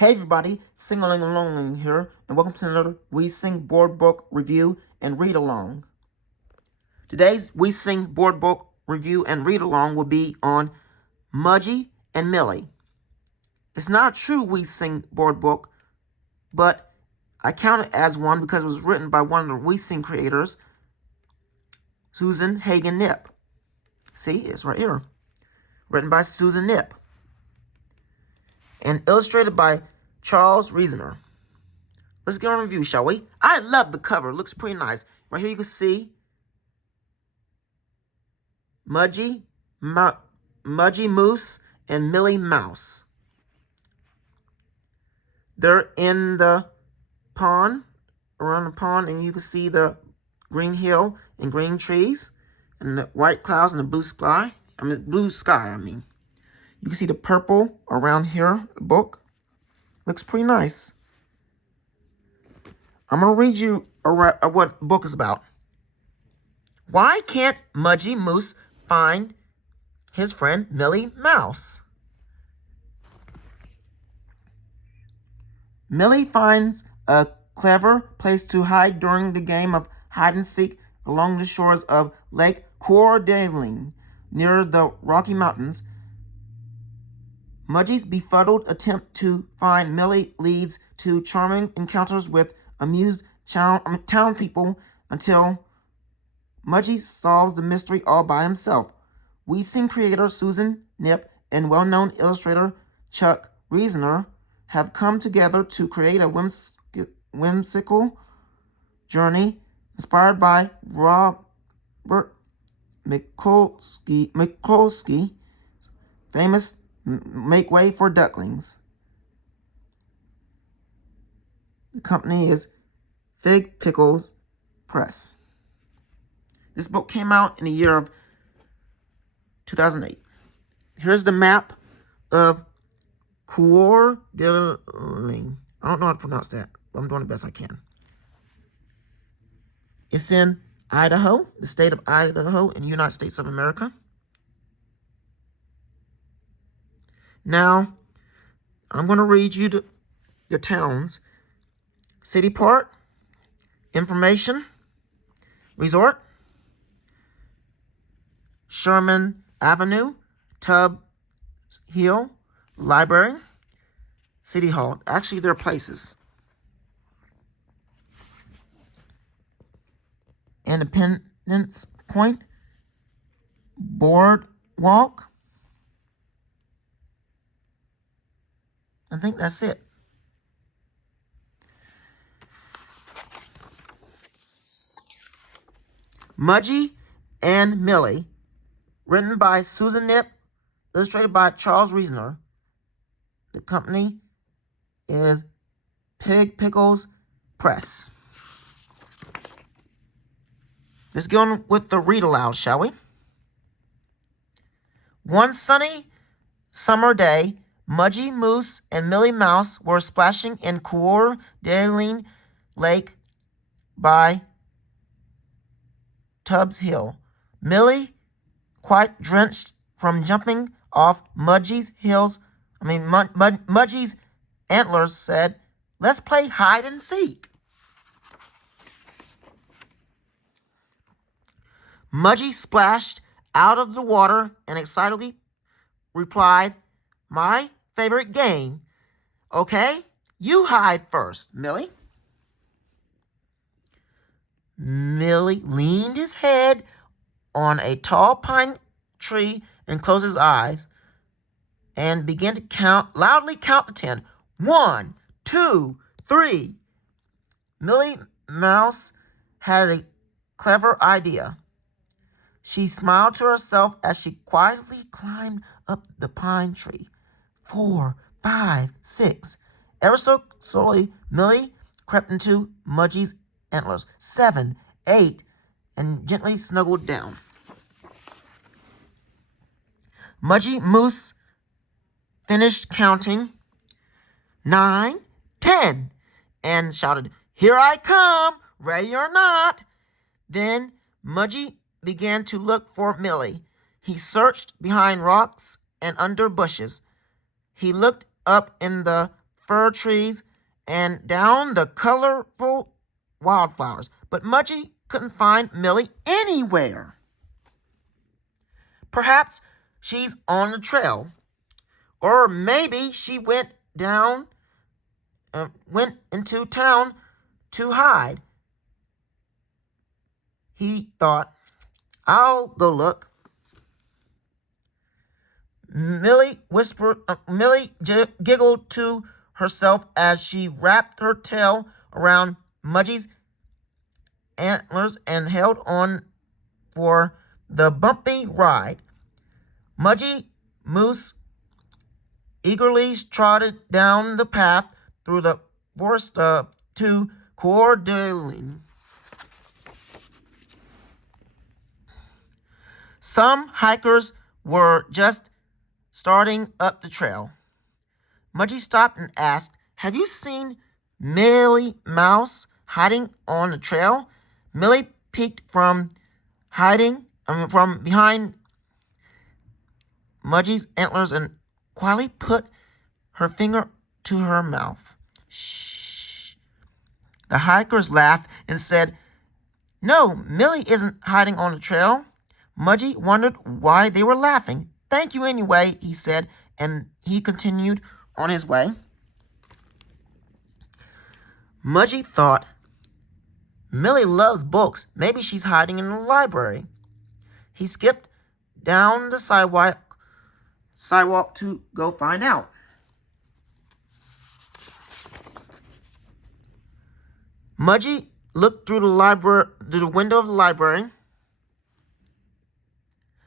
Hey everybody, Sing-a-ling along here, and welcome to another We Sing board book review and read along. Today's We Sing board book review and read along will be on Mudgy and Millie. It's not a true We Sing board book, but I count it as one because it was written by one of the We Sing creators, Susan Hagen Nip. See, it's right here. Written by Susan Nip. And illustrated by Charles Reasoner. Let's get on a review, shall we? I love the cover. It looks pretty nice. Right here you can see Mudgy Moose and Millie Mouse. They're in the pond, around the pond, and you can see the green hill and green trees and the white clouds and the blue sky. You can see the purple around here, the book. Looks pretty nice. I'm going to read you what the book is about. Why can't Mudgy Moose find his friend Millie Mouse? Millie finds a clever place to hide during the game of hide-and-seek along the shores of Lake Coeur d'Alene near the Rocky Mountains. Mudgy's befuddled attempt to find Millie leads to charming encounters with amused town people until Mudgy solves the mystery all by himself. We Sing creator Susan Nip and well-known illustrator Chuck Reasoner have come together to create a whimsical journey inspired by Robert Mikulski's famous Make Way for Ducklings. The company is Fig Pickles Press. This book came out in the year of 2008. Here's the map of Coeur d'Alene. I don't know how to pronounce that, but I'm doing the best I can. It's in Idaho, the state of Idaho in the United States of America. Now, I'm going to read you the towns. City Park, Information, Resort, Sherman Avenue, Tubbs Hill, Library, City Hall. Actually, they're places. Independence Point, Boardwalk. I think that's it. Mudgy and Millie, written by Susan Nip, illustrated by Charles Reasoner. The company is Pig Pickles Press. Let's get on with the read aloud, shall we? One sunny summer day, Mudgy Moose and Millie Mouse were splashing in Coeur d'Alene Lake by Tubbs Hill. Millie, quite drenched from jumping off Mudgy's antlers, said, "Let's play hide and seek." Mudgy splashed out of the water and excitedly replied, "My favorite game. Okay, you hide first, Millie." Millie leaned his head on a tall pine tree and closed his eyes and began to loudly count to 10. 1, 2, 3. Millie Mouse had a clever idea. She smiled to herself as she quietly climbed up the pine tree. 4, 5, 6. Ever so slowly, Millie crept into Mudgy's antlers. 7, 8, and gently snuggled down. Mudgy Moose finished counting 9, 10, and shouted, "Here I come, ready or not." Then Mudgy began to look for Millie. He searched behind rocks and under bushes. He looked up in the fir trees and down the colorful wildflowers. But Mudgy couldn't find Millie anywhere. Perhaps she's on the trail. Or maybe she went into town to hide. He thought, I'll go look. Millie giggled to herself as she wrapped her tail around Mudgy's antlers and held on for the bumpy ride. Mudgy Moose eagerly trotted down the path through the forest to Coeur-d'Alene. Some hikers were just starting up the trail. Mudgy stopped and asked, Have you seen Millie Mouse hiding on the trail? Millie peeked from behind Mudgy's antlers and quietly put her finger to her mouth. Shh. The hikers laughed and said, No, Millie isn't hiding on the trail. Mudgy wondered why they were laughing. Thank you anyway, he said, and he continued on his way. Mudgy thought, Millie loves books. Maybe she's hiding in the library. He skipped down the sidewalk to go find out. Mudgy looked through the window of the library.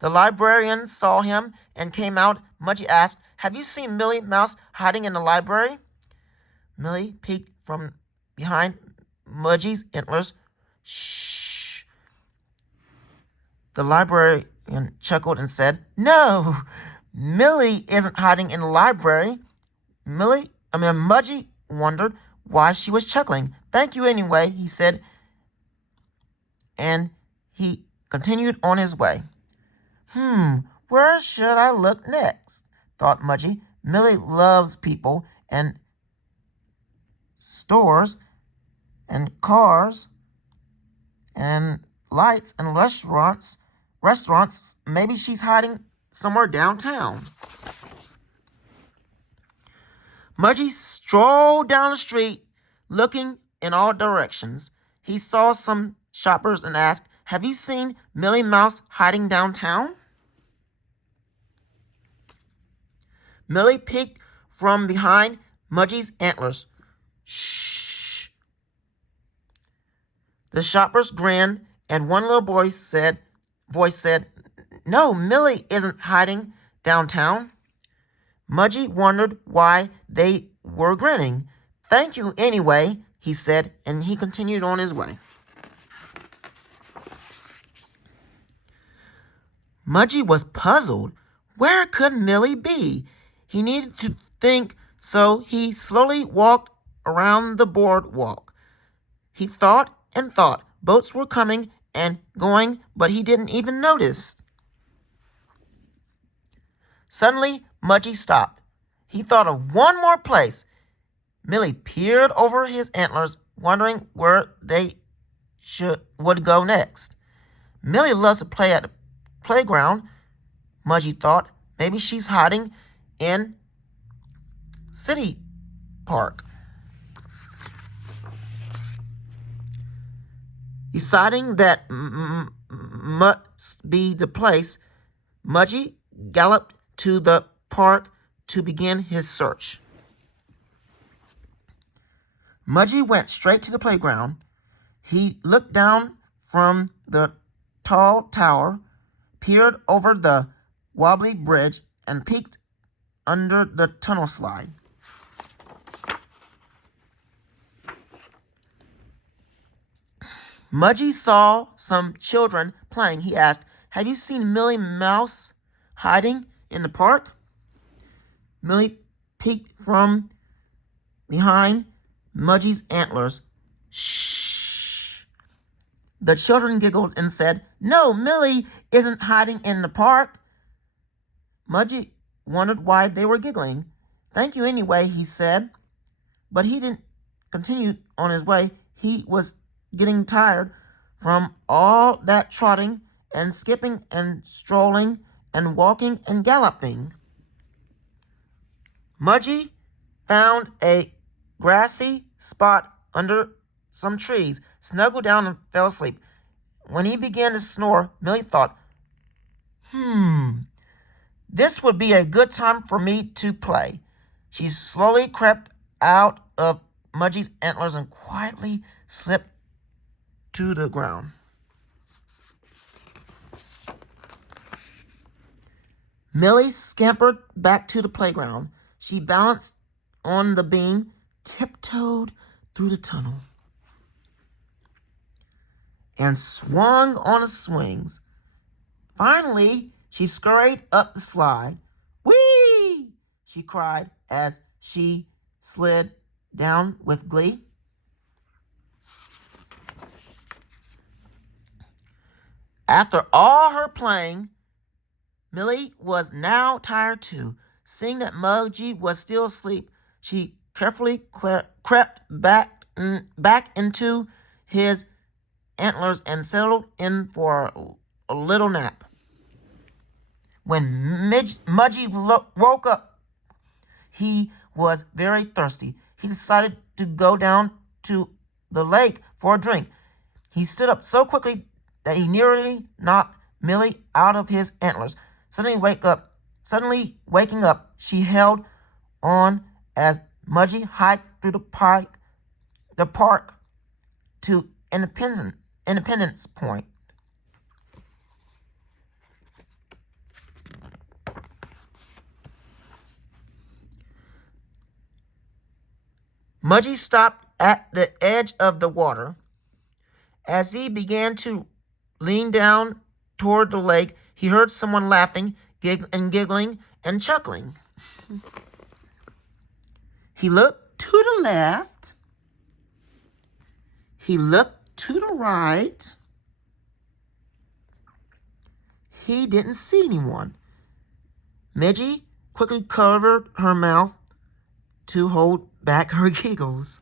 The librarian saw him and came out. Mudgy asked, Have you seen Millie Mouse hiding in the library? Millie peeked from behind Mudgy's antlers. Shh. The librarian chuckled and said, No, Millie isn't hiding in the library. Mudgy wondered why she was chuckling. Thank you anyway, he said, and he continued on his way. Where should I look next? Thought Mudgy. Millie loves people and stores and cars and lights and restaurants. Maybe she's hiding somewhere downtown. Mudgy strolled down the street, looking in all directions. He saw some shoppers and asked, Have you seen Millie Mouse hiding downtown? Millie peeked from behind Mudgy's antlers. Shh. The shoppers grinned, and one little voice said, No, Millie isn't hiding downtown. Mudgy wondered why they were grinning. Thank you anyway, he said, and he continued on his way. Mudgy was puzzled. Where could Millie be? He needed to think, so he slowly walked around the boardwalk. He thought and thought. Boats were coming and going, but he didn't even notice. Suddenly, Mudgy stopped. He thought of one more place. Millie peered over his antlers, wondering where they would go next. Millie loves to play at the playground, Mudgy thought. Maybe she's hiding in City Park. Deciding that must be the place, Mudgy galloped to the park to begin his search. Mudgy went straight to the playground. He looked down from the tall tower, peered over the wobbly bridge, and peeked under the tunnel slide. Mudgy saw some children playing. He asked, Have you seen Millie Mouse hiding in the park? Millie peeked from behind Mudgy's antlers. Shh. The children giggled and said, No, Millie isn't hiding in the park. Mudgy wondered why they were giggling. Thank you anyway, he said, But he didn't continue on his way. He was getting tired from all that trotting and skipping and strolling and walking and galloping. Mudgy found a grassy spot under some trees, snuggled down and fell asleep. When he began to snore, Millie thought, this would be a good time for me to play. She slowly crept out of Mudgy's antlers and quietly slipped to the ground. Millie scampered back to the playground. She balanced on the beam, tiptoed through the tunnel, and swung on the swings. Finally, she scurried up the slide. Whee! She cried as she slid down with glee. After all her playing, Millie was now tired too. Seeing that Mudgy was still asleep, she carefully crept back into his antlers and settled in for a little nap. When Mudgy woke up, he was very thirsty. He decided to go down to the lake for a drink. He stood up so quickly that he nearly knocked Millie out of his antlers. Suddenly waking up, she held on as Mudgy hiked through the park to Independence Point. Mudgy stopped at the edge of the water. As he began to lean down toward the lake, he heard someone laughing, giggling, and chuckling. He looked to the left. He looked to the right. He didn't see anyone. Mudgy quickly covered her mouth to hold back her giggles.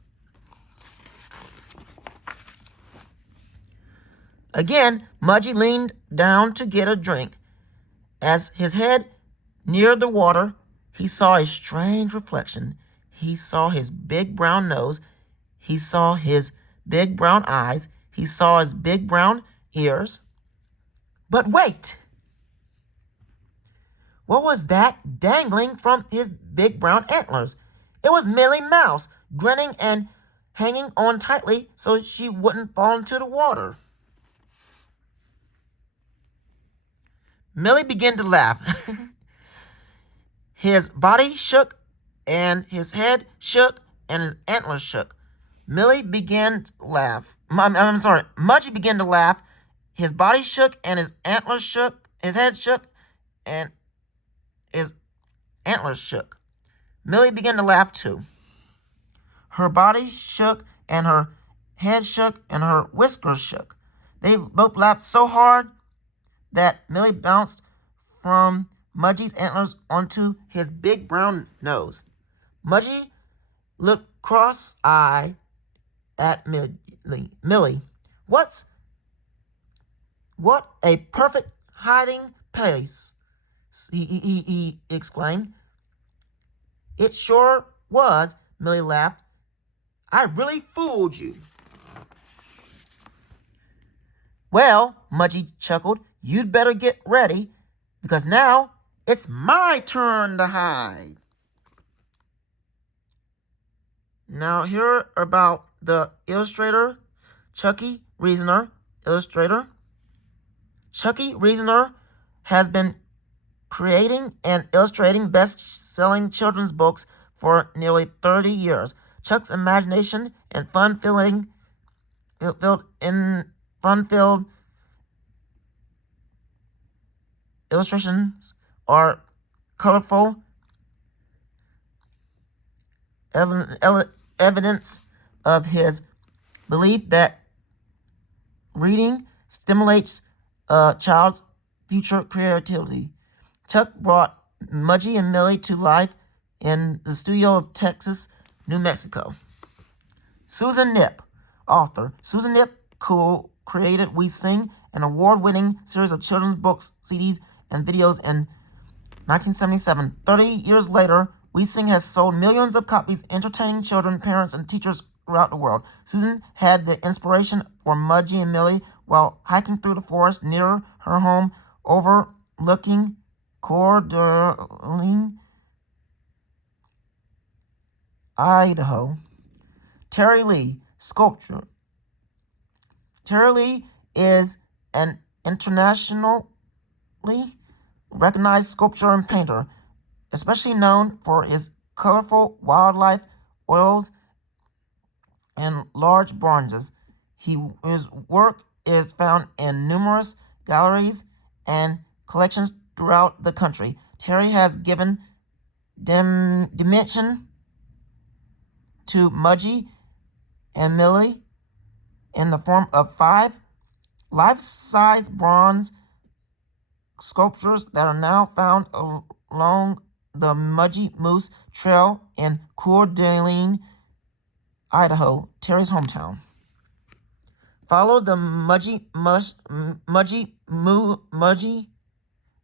Again, Mudgy leaned down to get a drink. As his head neared the water, he saw a strange reflection. He saw his big brown nose. He saw his big brown eyes. He saw his big brown ears. But wait! What was that dangling from his big brown antlers? It was Millie Mouse, grinning and hanging on tightly so she wouldn't fall into the water. Millie began to laugh. His body shook, and his head shook, and his antlers shook. Mudgy began to laugh. His body shook, and his antlers shook. His head shook, and his antlers shook. Millie began to laugh too. Her body shook, and her head shook, and her whiskers shook. They both laughed so hard that Millie bounced from Mudgy's antlers onto his big brown nose. Mudgy looked cross-eyed at Millie. What a perfect hiding place, he exclaimed. It sure was, Millie laughed. I really fooled you. Well, Mudgy chuckled, you'd better get ready, because now it's my turn to hide. Now here about the illustrator, Chucky Reasoner, illustrator. Chucky Reasoner has been creating and illustrating best-selling children's books for nearly 30 years. Chuck's imagination and fun-filled illustrations are colorful evidence of his belief that reading stimulates a child's future creativity. Chuck brought Mudgy and Millie to life in the studio of Texas New Mexico. Susan Nipp, author. Susan Nipp created We Sing, an award-winning series of children's books, CDs, and videos in 1977. 30 years later, We Sing has sold millions of copies, entertaining children, parents, and teachers throughout the world. Susan had the inspiration for Mudgy and Millie while hiking through the forest near her home overlooking Coeur d'Alene, Idaho. Terry Lee, sculpture. Terry Lee is an internationally recognized sculptor and painter, especially known for his colorful wildlife oils and large bronzes. His work is found in numerous galleries and collections throughout the country. Terry has given dimension to Mudgy and Millie in the form of 5 life-size bronze sculptures that are now found along the Mudgy Moose Trail in Coeur d'Alene, Idaho, Terry's hometown. Follow the Mudgy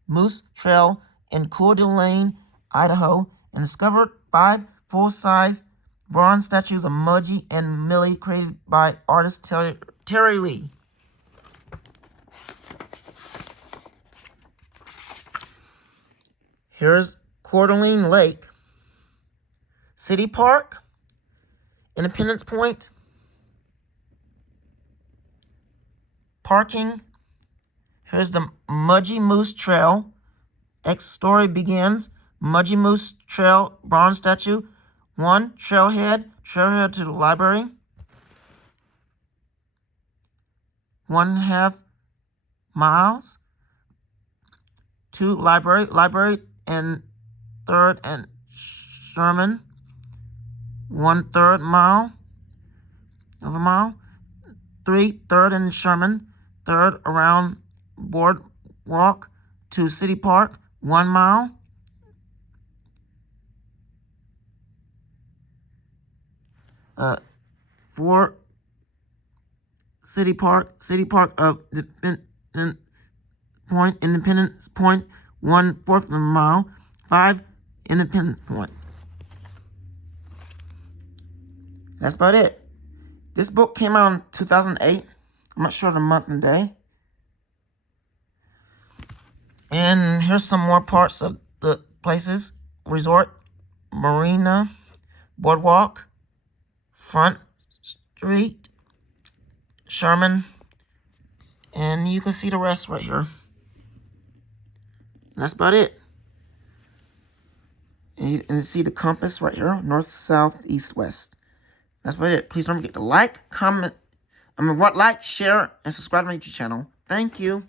Moose Trail in Coeur d'Alene, Idaho, and discover 5 full-size bronze statues of Mudgy and Millie created by artist Terry Lee. Here's Coeur d'Alene Lake, City Park, Independence Point, parking. Here's the Mudgy Moose Trail. X story begins. Mudgy Moose Trail bronze statue. 1. Trailhead to the library. 1/2 miles. 2. Library and 3rd and Sherman. 1/3 mile of a mile. 3. 3rd and Sherman. 3rd around boardwalk to City Park. 1 mile. 4. City Park of Independence Point, 1/4 of a mile. 5. Independence Point. That's about it. This book came out in 2008. I'm not sure the month and day. And here's some more parts of the places. Resort, Marina, Boardwalk, Front Street, Sherman, and you can see the rest right here. And that's about it. And you can see the compass right here, north, south, east, west. That's about it. Please don't forget to like, share, and subscribe to my YouTube channel. Thank you.